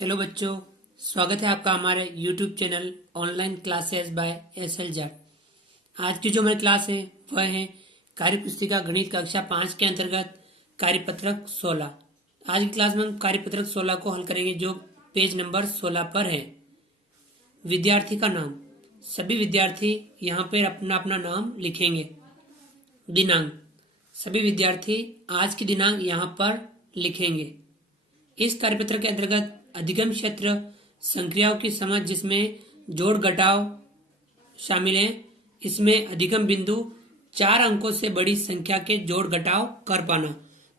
Hello बच्चों, स्वागत है आपका हमारे YouTube channel online classes bye SL JAP. आज की जो हमारी क्लास है वह है कार्यपुस्तिका गणित कक्षा 5 के अंतर्गत कार्यपत्रक 16। आज की क्लास में हम कार्यपत्रक 16 को हल करेंगे जो पेज नंबर 16 पर है। विद्यार्थी का नाम, सभी विद्यार्थी यहाँ पर अपना अपना नाम लिखेंगे। दिनांक, सभी विद्यार्थी आज की दिनांक यहाँ पर लिखेंगे। इस कार्यपत्र के अंतर्गत अधिगम क्षेत्र संक्रियाओं की समझ जिसमें जोड़ घटाव शामिल है। इसमें अधिगम बिंदु 4 अंकों से बड़ी संख्या के जोड़ घटाव कर पाना।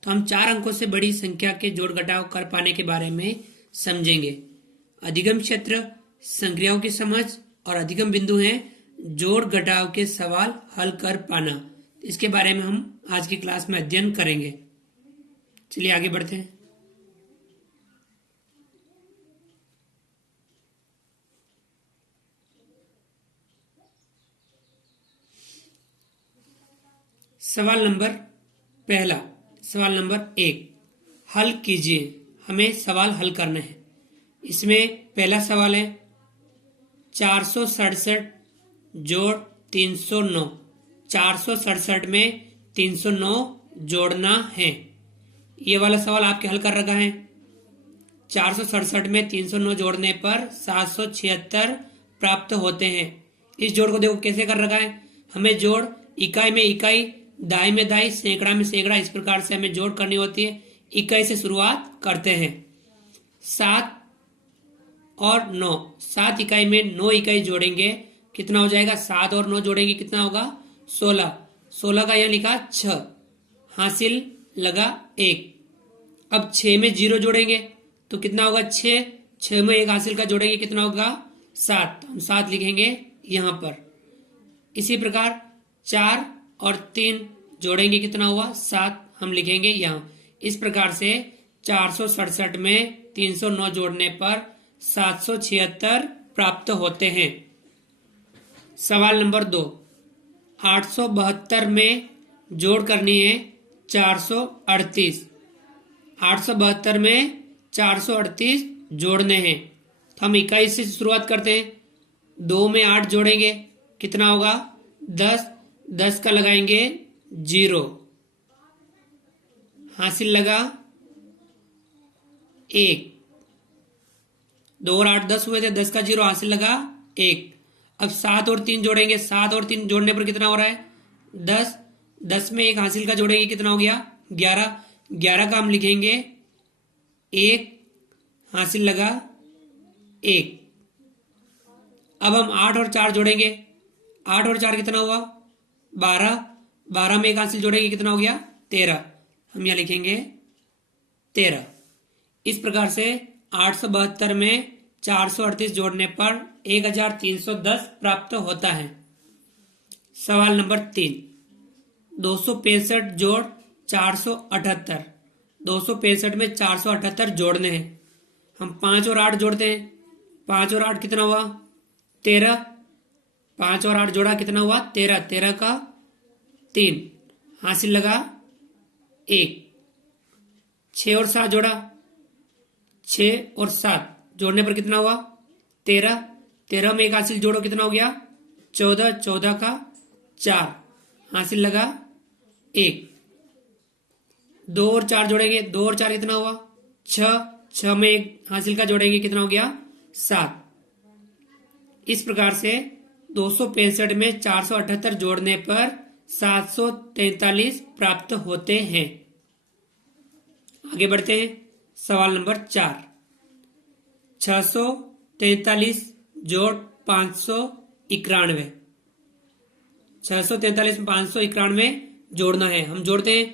तो हम 4 अंकों से बड़ी संख्या के जोड़ घटाव कर पाने के बारे में समझेंगे। अधिगम क्षेत्र संक्रियाओं की समझ और अधिगम बिंदु हैं जोड़ घटाव के सवाल हल कर पाना। इसके बारे में हम आज की क्लास में अध्ययन करेंगे। चलिए आगे बढ़ते हैं। सवाल नंबर 1 हल कीजिए। हमें सवाल हल करना है। इसमें पहला सवाल है 467 जोड़ 309। 467 में 309 जोड़ना है। ये वाला सवाल आपके हल कर रखा है। 467 में 309 जोड़ने पर 776 प्राप्त होते हैं। इस जोड़ को देखो कैसे कर रखा है। हमें जोड़ इकाई में इकाई, दाई में दाई, सैकड़ा में सैकड़ा, इस प्रकार से हमें जोड़ करनी होती है। इकाई से शुरुआत करते हैं। 7 और 9, 7 इकाई में 9 इकाई जोड़ेंगे, कितना हो जाएगा? 7 और 9 जोड़ेंगे कितना होगा? 16। 16 का यहाँ लिखा 6, हासिल लगा 1। अब 6 में 0 जोड़ेंगे तो कितना होगा? 6। 6 में 1 हासिल का जोड़ेंगे कितना होगा? 7। हम 7 लिखेंगे यहाँ पर। इसी प्रकार 4 और 3 जोड़ेंगे कितना हुआ? 7 हम लिखेंगे यहाँ। इस प्रकार से 467 में 309 जोड़ने पर 776 प्राप्त होते हैं। सवाल नंबर 2 872 में जोड़ करनी है 438। 872 में 438 जोड़ने हैं तो हम इकाई से शुरुआत करते हैं। 2 में 8 जोड़ेंगे कितना होगा? 10। 10 का लगाएंगे 0, हासिल लगा 1। 2 और 8 10 हुए थे, 10 का 0 हासिल लगा 1। अब 7 और 3 जोड़ेंगे। 7 और 3 जोड़ने पर कितना हो रहा है? 10। 10 में 1 हासिल का जोड़ेंगे कितना हो गया? 11। 11 का हम लिखेंगे 1, हासिल लगा 1। अब हम 8 और 4 जोड़ेंगे। 8 और 4 कितना हुआ? 12। 12 में 1 हासिल जोड़ेंगे कितना हो गया? 13। हम यहाँ लिखेंगे 13। इस प्रकार से 872 में 438 जोड़ने पर 1310 प्राप्त होता है। सवाल नंबर 3 265 जोड़ 478। 265 में 478 जोड़ने हैं। हम 5 और 8 जोड़ते हैं। 5 और 8 कितना हुआ? 13। 5 और 8 जोड़ा कितना हुआ? 13। 13 का 3, हासिल लगा 1। 6 और 7 जोड़ा। 6 और 7 जोड़ने पर कितना हुआ? 13। 13 में 1 हासिल जोड़ो कितना हो गया? 14। 14 का 4, हासिल लगा 1। 2 और 4 जोड़ेंगे। 2 और 4 कितना हुआ? 6। 6 में 1 हासिल का जोड़ेंगे कितना हो गया? 7। इस प्रकार से 265 में 478 जोड़ने पर 743 प्राप्त होते हैं। आगे बढ़ते हैं। सवाल नंबर 4 643 जोड़ 591। 643 में 591 जोड़ना है। हम जोड़ते हैं।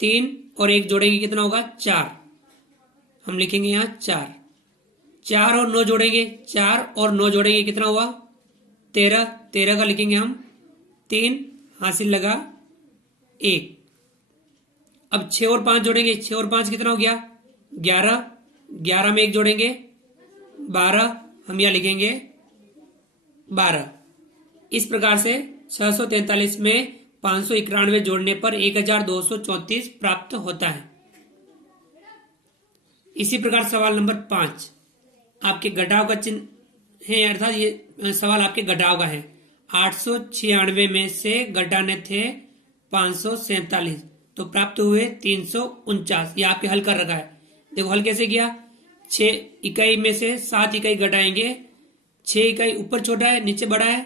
3 और 1 जोड़ेंगे कितना होगा? 4। हम लिखेंगे यहाँ 4। 4 और 9 जोड़ेंगे। 4 और 9 जोड़ेंगे कितना हुआ? 13। 13 का लिखेंगे हम 3, हासिल लगा 1। अब 6 और 5 जोड़ेंगे। 6 और 5 कितना हो गया? 11। 11 में 1 जोड़ेंगे 12। हम यहाँ लिखेंगे 12। इस प्रकार से 643 में 591 जोड़ने पर 1234 प्राप्त होता है। इसी प्रकार सवाल नंबर 5 आपके घटाव का चिन्ह है, अर्थात ये सवाल आपके घटाव का है। 896 में से घटाने थे 547, तो प्राप्त हुए 349। ये आपके हल कर रखा है। देखो हल कैसे किया। 6 इकाई में से 7 इकाई घटाएंगे। 6 इकाई ऊपर छोटा है, नीचे बड़ा है,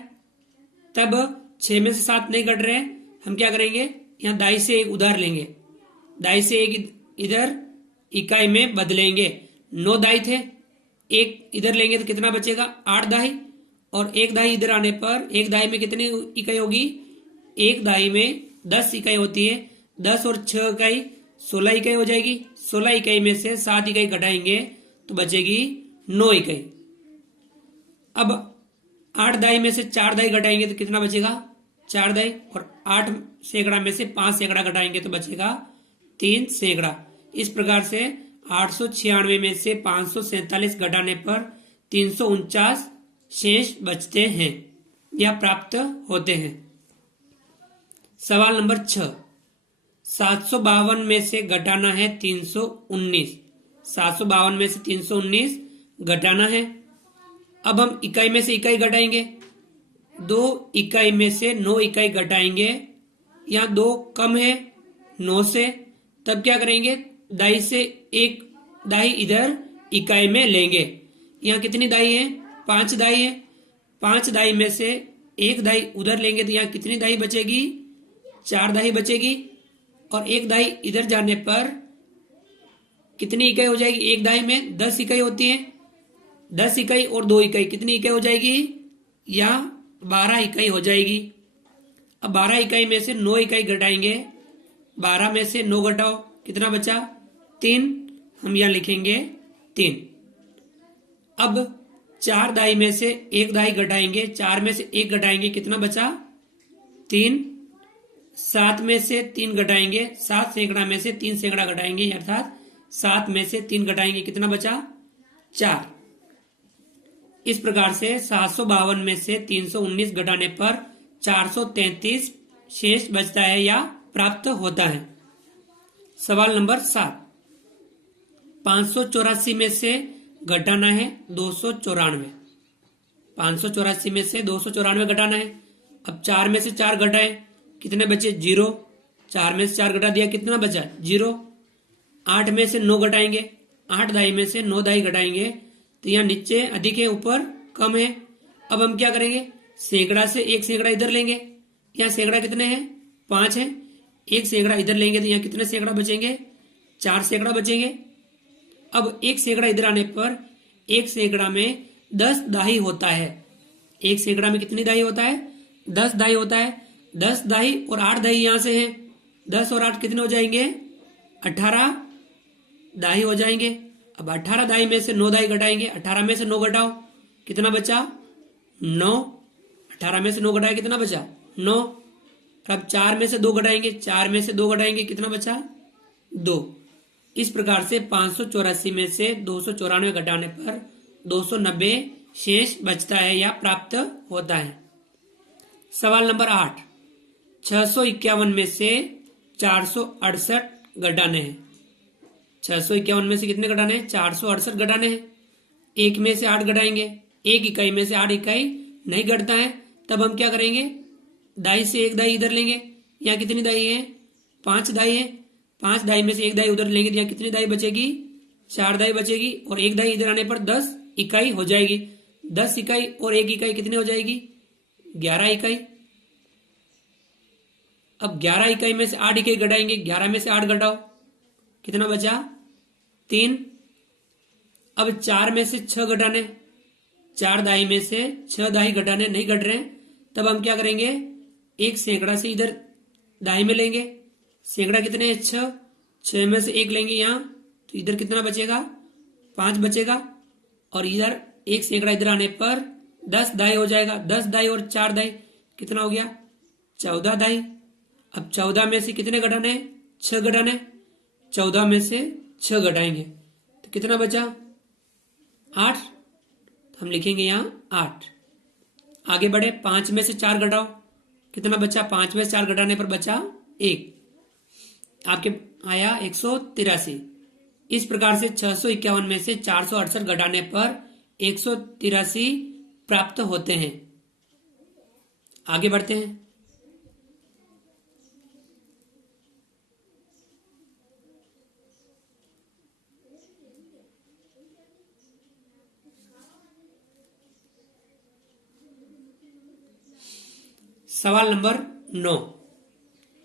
तब 6 में से 7 नहीं घट रहे हैं। हम क्या करेंगे, यहाँ दाई से एक उधार लेंगे, दाई से एक इधर इकाई में बदलेंगे। 9 दाई थे, एक इधर लेंगे तो कितना बचेगा, 8 दाई, और एक दाई इधर आने पर एक दाई में कितनी इकाई होगी, एक दाई में 10 इकाई होती है। 10 और 6 इकाई 16 इकाई हो जाएगी। 16 इकाई में से 7 इकाई घटाएंगे तो बचेगी 9 इकाई। अब 8 दाई में से 4 दाई घटाएंगे तो कितना बचेगा, 4 दाई, और 8 सैकड़ा में से 5 सैकड़ा घटाएंगे तो बचेगा 3 सैकड़ा। इस प्रकार से 896 में से 547 घटाने पर 349 शेष बचते हैं या प्राप्त होते हैं। सवाल नंबर 6, 752 में से घटाना है 319। 752 में से 319 घटाना है। अब हम इकाई में से इकाई घटाएंगे। 2 इकाई में से 9 इकाई घटाएंगे। यहाँ 2 कम है 9 से, तब क्या करेंगे, दाई से एक दाई इधर इकाई में लेंगे। यहाँ कितनी दाई है, 5 दाई है। 5 दाई में से एक दाई उधर लेंगे तो यहाँ कितनी दाई बचेगी, 4 दाई बचेगी, और एक दाई इधर जाने पर कितनी इकाई हो जाएगी, एक दाई में 10 इकाई होती है। 10 इकाई और 2 इकाई कितनी इकाई हो जाएगी, या 12 इकाई हो जाएगी। अब 12 इकाई में से 9 इकाई घटाएंगे। 12 में से 9 घटाओ, कितना बचा, 3। हम यहां लिखेंगे 3। अब 4 दाई में से एक दाई घटाएंगे। 4 में से एक घटाएंगे, कितना बचा, 3। 7 में से 3 घटाएंगे। 7 सैकड़ा में से 3 सैकड़ा घटाएंगे, अर्थात 7 में से 3 घटाएंगे, कितना बचा, 4। इस प्रकार से 752 में से 319 घटाने पर 433 शेष बचता है या प्राप्त होता है। सवाल नंबर 7, 584 में से घटाना है 294। 584 में से 294 घटाना है। अब 4 में से 4 घटाए, कितने बचे, 0। 4 में से 4 घटा दिया, कितना बचा, 0। 8 में से 9 घटाएंगे। 8 दाई में से 9 दाई घटाएंगे तो यहाँ नीचे अधिक है, ऊपर कम है। अब हम क्या करेंगे, सैकड़ा से एक सैकड़ा इधर लेंगे। यहाँ सैकड़ा कितने हैं, 5 है। एक सैकड़ा इधर लेंगे तो यहाँ कितने सैकड़ा बचेंगे, 4 सैकड़ा बचेंगे। अब एक सैकड़ा इधर आने पर एक सैकड़ा में 10 दाई होता है। एक सैकड़ा में कितनी दाई होता है, 10 दाई होता है। 10 दाई और 8 दाई यहां से है। 10 और 8 कितने हो जाएंगे, 18 दाई हो जाएंगे। अब 18 दाई में से 9 दाई घटाएंगे। 18 में से 9 घटाओ, कितना बचा, 9। 18 में से 9 घटाए, कितना बचा, 9। अब 4 में से 2 घटाएंगे। 4 में से 2 घटाएंगे, कितना बचा, 2। इस प्रकार से 584 में से 294 घटाने पर 290 शेष बचता है या प्राप्त होता है। सवाल नंबर 8, 651 में से 468 घटाने हैं। 651 में से कितने घटाने हैं, 468 घटाने हैं। 1 में से 8 घटाएंगे। 1 इकाई में से 8 इकाई नहीं घटता है, तब हम क्या करेंगे, दाई से एक दाई इधर लेंगे। यहाँ कितनी दाई है, 5 दाई है। 5 दाई में से एक दाई उधर लेंगे तो यहाँ कितनी दाई बचेगी, 4 दाई बचेगी, और एक दाई इधर आने पर 10 इकाई हो जाएगी। 10 इकाई और 1 इकाई कितनी हो जाएगी, 11 इकाई। अब 11 इकाई में से 8 इकाई घटाएंगे। 11 में से 8 घटाओ, कितना बचा, 3। अब 4 में से 6 घटाने। 4 दाई में से 6 दाई घटाने, नहीं घट रहे हैं, तब हम क्या करेंगे, एक सैकड़ा से इधर दाई में लेंगे। सैकड़ा कितने हैं, 6। 6 में से 1 लेंगे यहाँ, तो इधर कितना बचेगा, 5 बचेगा, और इधर एक सैकड़ा इधर आने पर 10 दाई हो जाएगा। 10 दाई और 4 दाई कितना हो गया, 14 दाई। अब 14 में से कितने घटाने, 6 घटाने। 14 में से 6 घटाएंगे तो कितना बचा, 8। हम लिखेंगे यहाँ 8। आगे बढ़े, 5 में से 4 घटाओ, कितना बचा, 5 में से 4 घटाने पर बचा 1। आपके आया 183। इस प्रकार से 651 में से 468 घटाने पर 183 प्राप्त होते हैं। आगे बढ़ते हैं। सवाल नंबर 9,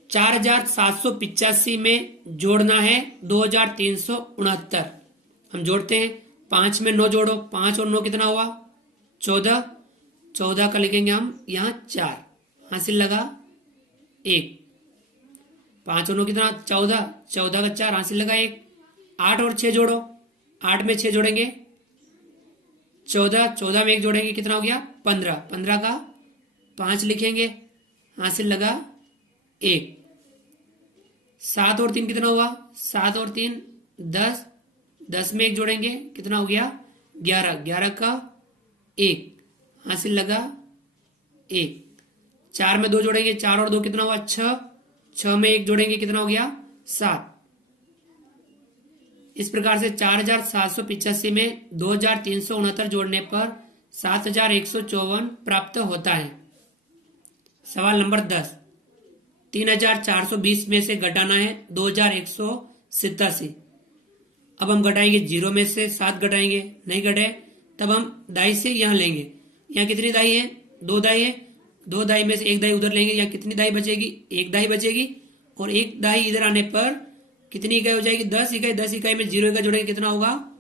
4785 में जोड़ना है 2369। हम जोड़ते हैं। 5 में 9 जोड़ो, 5 और 9 कितना हुआ? 14। 14 का लिखेंगे हम यहां 4, हासिल लगा 1। 5 और 9 कितना? 14। 14 का 4, हासिल लगा 1। 8 और 6 जोड़ो, 8 में 6 जोड़ेंगे 14। 14 में 1 जोड़ेंगे कितना हो गया? 15। 15 का 5 लिखेंगे, हासिल लगा 1। 7 और 3 कितना हुआ? 7 और 3 10। 10 में 1 जोड़ेंगे कितना हो गया? 11। 11 का 1, हासिल लगा 1। 4 में 2 जोड़ेंगे, 4 और 2 कितना हुआ? 6। 6 में 1 जोड़ेंगे कितना हो गया? 7। इस प्रकार से 4785 में 2369 जोड़ने पर 7154 प्राप्त होता है। सवाल नंबर 10, 3420 में से घटाना है 2187। अब हम घटाएंगे 0 में से 7 घटाएंगे, नहीं घटे तब हम दाई से यहां लेंगे। यहाँ कितनी दाई है? 2 दाई है। 2 दाई में से 1 दाई उधर लेंगे, यहाँ कितनी दाई बचेगी? 1 दाई बचेगी। और 1 दाई इधर आने पर कितनी इकाई हो जाएगी? 10 इकाई। 10 इकाई में 0 इकाई जोड़ेंगे कितना होगा?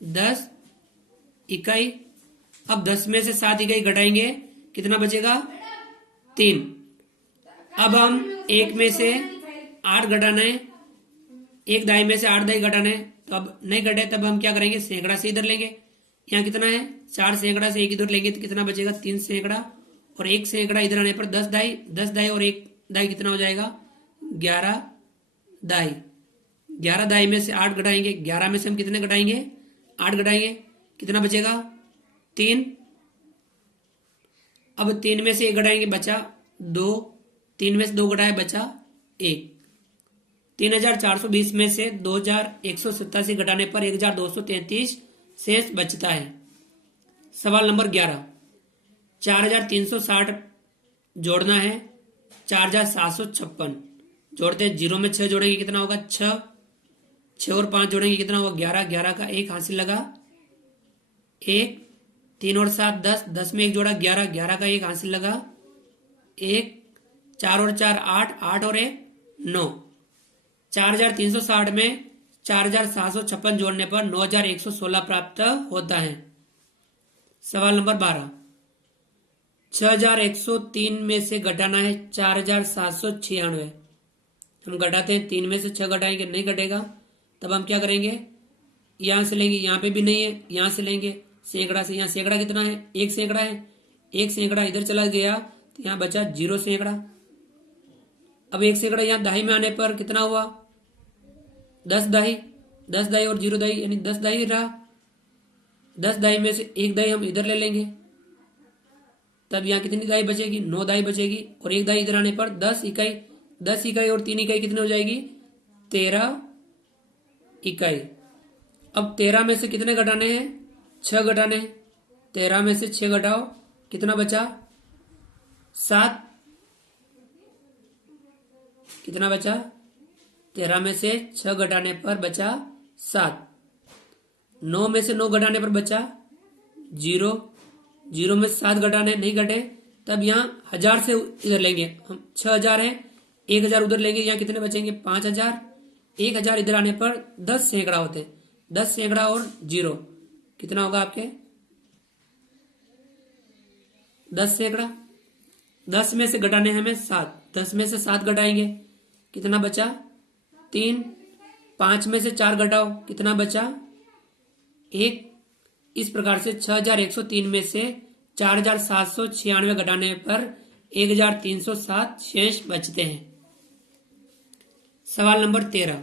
10 इकाई। अब 10 में से 7 इकाई घटाएंगे कितना बचेगा? 3। अब हम 1 में से 8 घटाना है, 1 दाई में से 8 दाई घटाना है, तो अब नहीं घटे तब हम क्या करेंगे? सैकड़ा से इधर लेंगे। यहाँ कितना है? 4 सैकड़ा से 1 इधर लेंगे तो कितना बचेगा? 3 सैकड़ा। और 1 सैकड़ा इधर आने पर 10 दाई। 10 दाई और 1 दाई कितना हो जाएगा? 11 दाई। 11 दाई में से 8 घटाएंगे, 11 में से हम कितने घटाएंगे? 8 घटाएंगे, कितना बचेगा? 3। अब 3 में से 1 घटाएंगे, बचा 2। 3 में से 2 घटाए, बचा 1। 3420 में से 2187 घटाने पर 1233 शेष बचता है। सवाल नंबर 11, 4360 जोड़ना है 4756। जोड़ते हैं। 0 में 6 जोड़ेंगे कितना होगा? 6। 6 और 5 जोड़ेंगे कितना होगा? 11। 11 का 1, हासिल लगा 1। 3 और 7 10। 10 में 1 जोड़ा 11। 11 का 1, हासिल लगा 1। 4 और 4 8। 8 और 1 9। 4360 में 4756 जोड़ने पर 9116 प्राप्त होता है। सवाल नंबर 12, 6103 में से घटाना है 4796। हम घटाते हैं। 3 में से 6 घटाएंगे, नहीं घटेगा तब हम क्या करेंगे? यहां से लेंगे, यहां पे भी नहीं है, यहां से लेंगे सैकड़ा से। यहां सैकड़ा कितना है? 1 सैकड़ा है। 1 सैकड़ा इधर चला गया तो यहां बचा 0 सैकड़ा। अब 1 सैकड़ा यहां दाई में आने पर कितना हुआ? 10 दाई। 10 दाई और 0 दाई यानी 10 दाई रहा। 10 दाई में से 1 दाई हम इधर ले लेंगे, तब यहां कितनी दाई बचेगी? 9 दाई बचेगी। और 1 दाई इधर आने पर 10 इकाई। 10 इकाई और 3 इकाई कितनी हो जाएगी? 13 इकाई। अब 13 में से कितने घटाने हैं? 6 घटाने हैं। 13 में से 6 घटाओ, कितना बचा? 7। कितना बचा? 13 में से 6 घटाने पर बचा 7। 9 में से 9 घटाने पर बचा 0। 0 में 7 घटाने, नहीं घटे तब यहाँ 1000 से इधर लेंगे हम। 6000 है, 1000 उधर लेंगे, यहाँ कितने बचेंगे? 5000। 1000 इधर आने पर 10 सैकड़ा होते हैं। 10 सैकड़ा और 0 कितना होगा आपके? 10 सैकड़ा। 10 में से घटाने हमें 7। 10 में से 7 घटाएंगे, कितना बचा? 3। 5 में से 4 घटाओ, कितना बचा? 1। इस प्रकार से 6103 में से 4796 घटाने पर 1307 शेष बचते हैं। सवाल नंबर 13,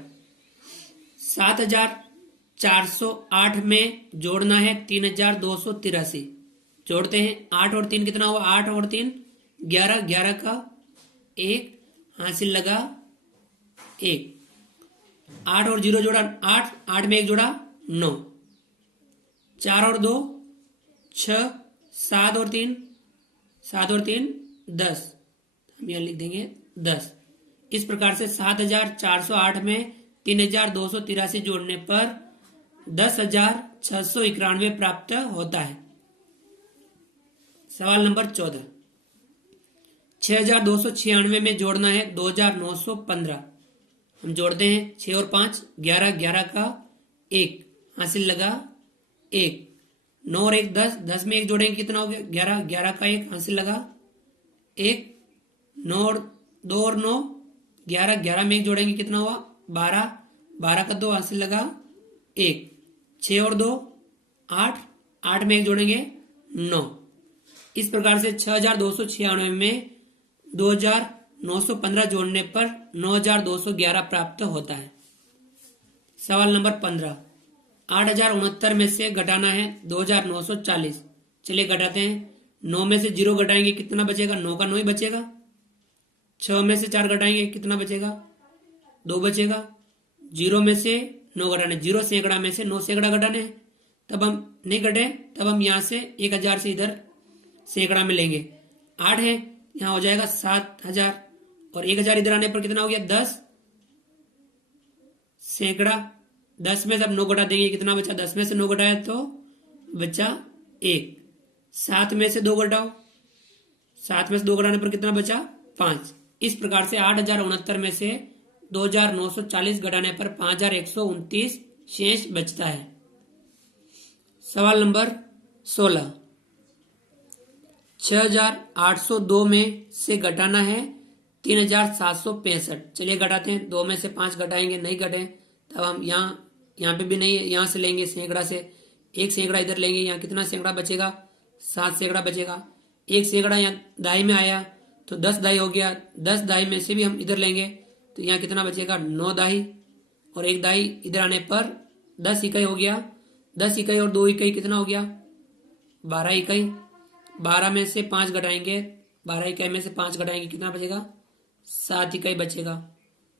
7408 में जोड़ना है 3283। जोड़ते हैं। 8 और 3 कितना हुआ? 8 और 3 11। 11 का 1, हासिल लगा 1। 8 और 0 जोड़ा 8। 8 में 1 जोड़ा 9। 4 और 2 6, 7 और 3 10, हम यहाँ लिख देंगे 10। इस प्रकार से 7,408 में 3,283 जोड़ने पर 10,691 प्राप्त होता है। सवाल नंबर 14, 6,296 में जोड़ना है 2,915। हम जोड़ते हैं 6 और 5 11, 11 का 1 हासिल लगा 1, 9 और 1 10, 10 में 1 जोड़ेंगे कितना हो गया 11, 11 का 1 हासिल लगा 1, 9 और 2 और 9 11, 11 में 1 जोड़ेंगे कितना हुआ 12, 12 का 2 हासिल लगा 1, 6 और 2 8, 8 में 1 जोड़ेंगे 9। इस प्रकार से 6,296 में 2,915 जोड़ने पर 9,211 प्राप्त होता है। सवाल नंबर 15, 8,069 में से घटाना है 2,940। चलिए घटाते हैं। 9 में से 0 घटाएंगे कितना बचेगा 9 का 9 ही बचेगा। 6 में से 4 घटाएंगे कितना बचेगा 2 बचेगा। 0 में से 9 घटाने 0 सैकड़ा में से 9 सैकड़ा घटाने हैं, तब हम नहीं घटे तब हम यहाँ से 1,000 से इधर सैकड़ा में लेंगे। 8 है यहाँ हो जाएगा 7,000 और 1,000 इधर आने पर कितना हो गया 10 सैकड़ा। 10 में से अब 9 घटा देंगे कितना बचा 10 में से 9 घटाया तो बचा 1। 7 में से 2 घटाओ, 7 में से 2 घटाने पर कितना बचा 5। इस प्रकार से 8,069 में से 2,940 घटाने पर 5,129 शेष बचता है। सवाल नंबर 16, 6,802 में से घटाना है 3,765। चलिए घटाते हैं। 2 में से 5 घटाएंगे नहीं घटे तब हम यहाँ पे भी नहीं है, यहाँ से लेंगे सैकड़ा से 1 सैकड़ा इधर लेंगे। यहाँ कितना सैकड़ा बचेगा 7 सैकड़ा बचेगा। 1 सैकड़ा यहाँ दाई में आया तो 10 दाई हो गया। 10 दाई में से भी हम इधर लेंगे तो यहाँ कितना बचेगा 9 दाई और 1 दाई इधर आने पर 10 इकाई हो गया। 10 इकाई और 2 इकाई कितना हो गया 12 इकाई। 12 में से 5 घटाएंगे, 12 इकाई में से 5 घटाएंगे कितना बचेगा 7 इकाई बचेगा।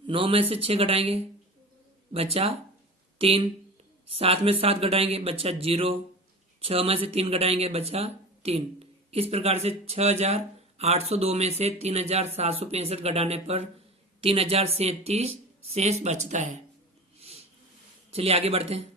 9 में से 6 घटाएंगे बचा 3, 7 में 7 घटाएंगे बचा 0, 6 में से 3 घटाएंगे बचा 3। इस प्रकार से 6,802 में से 3,765 घटाने पर 3,037 शेष बचता है। चलिए आगे बढ़ते हैं।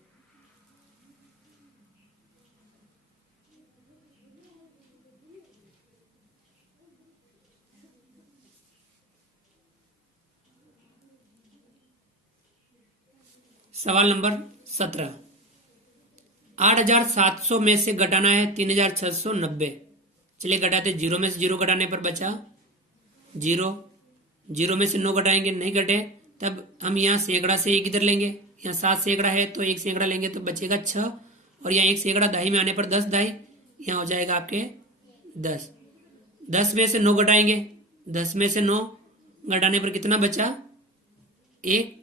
सवाल नंबर 17, 8,700 में से घटाना है 3,690। चलिए घटाते। 0 में से 0 घटाने पर बचा 0, 0 में से 9 घटाएंगे नहीं घटे तब हम यहाँ सैकड़ा से 1 इधर लेंगे। यहाँ 7 सैकड़ा है तो 1 सैकड़ा लेंगे तो बचेगा 6 और यहाँ 1 सैकड़ा दाई में आने पर 10 दाई, यहाँ हो जाएगा आपके 10। 10 में से 9 घटाएंगे, 10 में से 9 घटाने पर कितना बचा 1।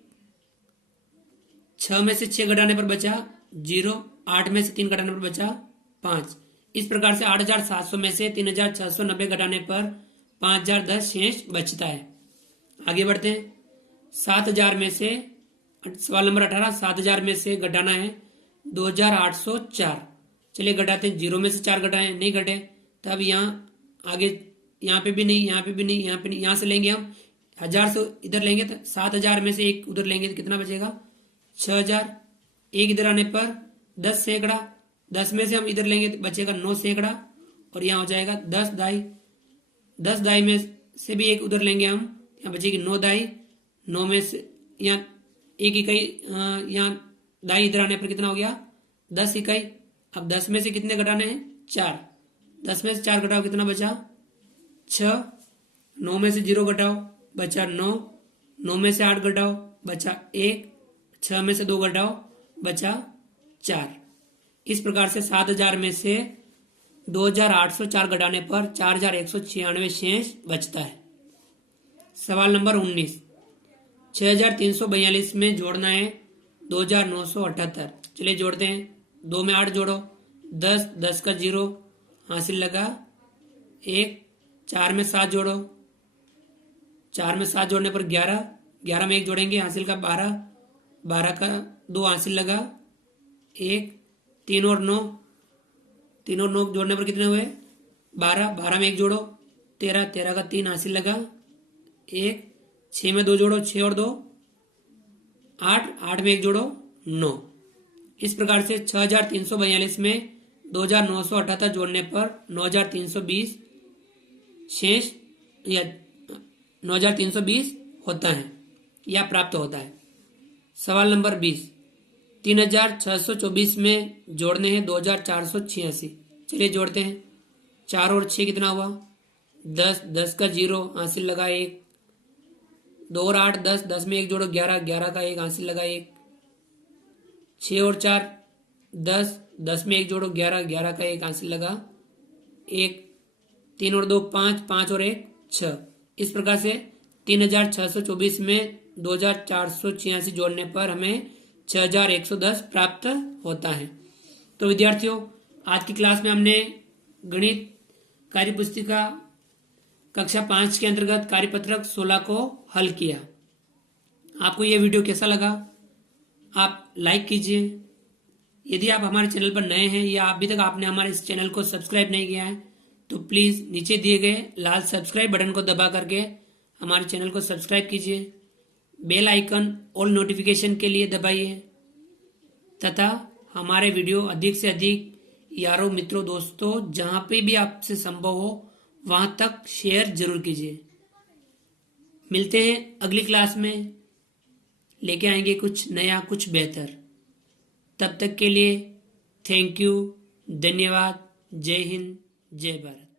6 में से 6 घटाने पर बचा 0, 8 में से 3 घटाने पर बचा 5। इस प्रकार से 8,700 में से 3,690 घटाने पर 5,010 शेष बचता है। आगे बढ़ते हैं। 7,000 में से सवाल नंबर 18, 7,000 में से घटाना है 2,804। चलिए घटाते हैं। 0 में से 4 घटाए नहीं घटे तब यहाँ आगे यहाँ पे भी नहीं, यहाँ पे भी नहीं, यहाँ पे नहीं, यहाँ से लेंगे हम 1,000 से इधर लेंगे तो 7,000 में से 1 उधर लेंगे तो कितना बचेगा 6,000। 1 इधर आने पर 10 सैकड़ा, 10 में से हम इधर लेंगे तो बचेगा 9 सैकड़ा और यहाँ हो जाएगा 10 दाई। 10 दाई में से भी 1 उधर लेंगे हम, यहाँ बचेगी 9 दाई। 9 में से यहाँ 1 इकाई, यहाँ दाई इधर आने पर कितना हो गया 10 इकाई। अब 10 में से कितने घटाने हैं 4, 10 में से 4 घटाओ कितना बचा 6। 9 में से 0 घटाओ बचा 9, 9 में से 8 घटाओ बचा 1, 6 में से 2 घटाओ बचा 4। इस प्रकार से 7,000 में से 2,804 घटाने पर 4,196 शेष बचता है। सवाल नंबर 19, 6,342 में जोड़ना है 2,978। चलिए जोड़ते हैं। 2 में 8 जोड़ो 10, 10 का 0 हासिल लगा 1। 4 में 7 जोड़ो, 4 में 7 जोड़ने पर 11, 11 में 1 जोड़ेंगे हासिल का 12, 12 का 2 हासिल लगा 1। 3 और 9, 3 और 9 जोड़ने पर कितने हुए 12, 12 में 1 जोड़ो 13, 13 का 3 हासिल लगा 1, 6 में 2 जोड़ो 6 और 2 8, 8 में 1 जोड़ो 9। इस प्रकार से 6342 में 2978 जोड़ने पर 9320 शेष या 9320 होता है या प्राप्त होता है। सवाल नंबर 20, 3624 में जोड़ने हैं 2486। चलिए जोड़ते हैं। 4 और 6 कितना हुआ 10, 10 का 0 हासिल लगा 1, 2 और 8 10, 10 में 1 जोड़ो 11, 11 का 1 हासिल लगा 1, 6 और 4 10, 10 में 1 जोड़ो 11, 11 का 1 हासिल लगा 1, 3 और 2 5, 5 और 1 6। इस प्रकार से 3624 में 2486 जोड़ने पर हमें 6110 प्राप्त होता है। तो विद्यार्थियों, आज की क्लास में हमने गणित कार्यपुस्तिका कक्षा 5 के अंतर्गत कार्यपत्रक 16 को हल किया। आपको यह वीडियो कैसा लगा? आप लाइक कीजिए। यदि आप हमारे चैनल पर नए हैं या अभी तक आपने हमारे इस चैनल को सब्सक्राइब नहीं किया है तो प्लीज़ नीचे दिए गए लाल सब्सक्राइब बटन को दबा करके हमारे चैनल को सब्सक्राइब कीजिए। बेल आइकन ऑल नोटिफिकेशन के लिए दबाइए तथा हमारे वीडियो अधिक से अधिक यारों, मित्रों, दोस्तों जहां पे भी आपसे संभव हो वहां तक शेयर जरूर कीजिए। मिलते हैं अगली क्लास में, लेके आएंगे कुछ नया, कुछ बेहतर। तब तक के लिए थैंक यू, धन्यवाद। जय हिंद, जय भारत।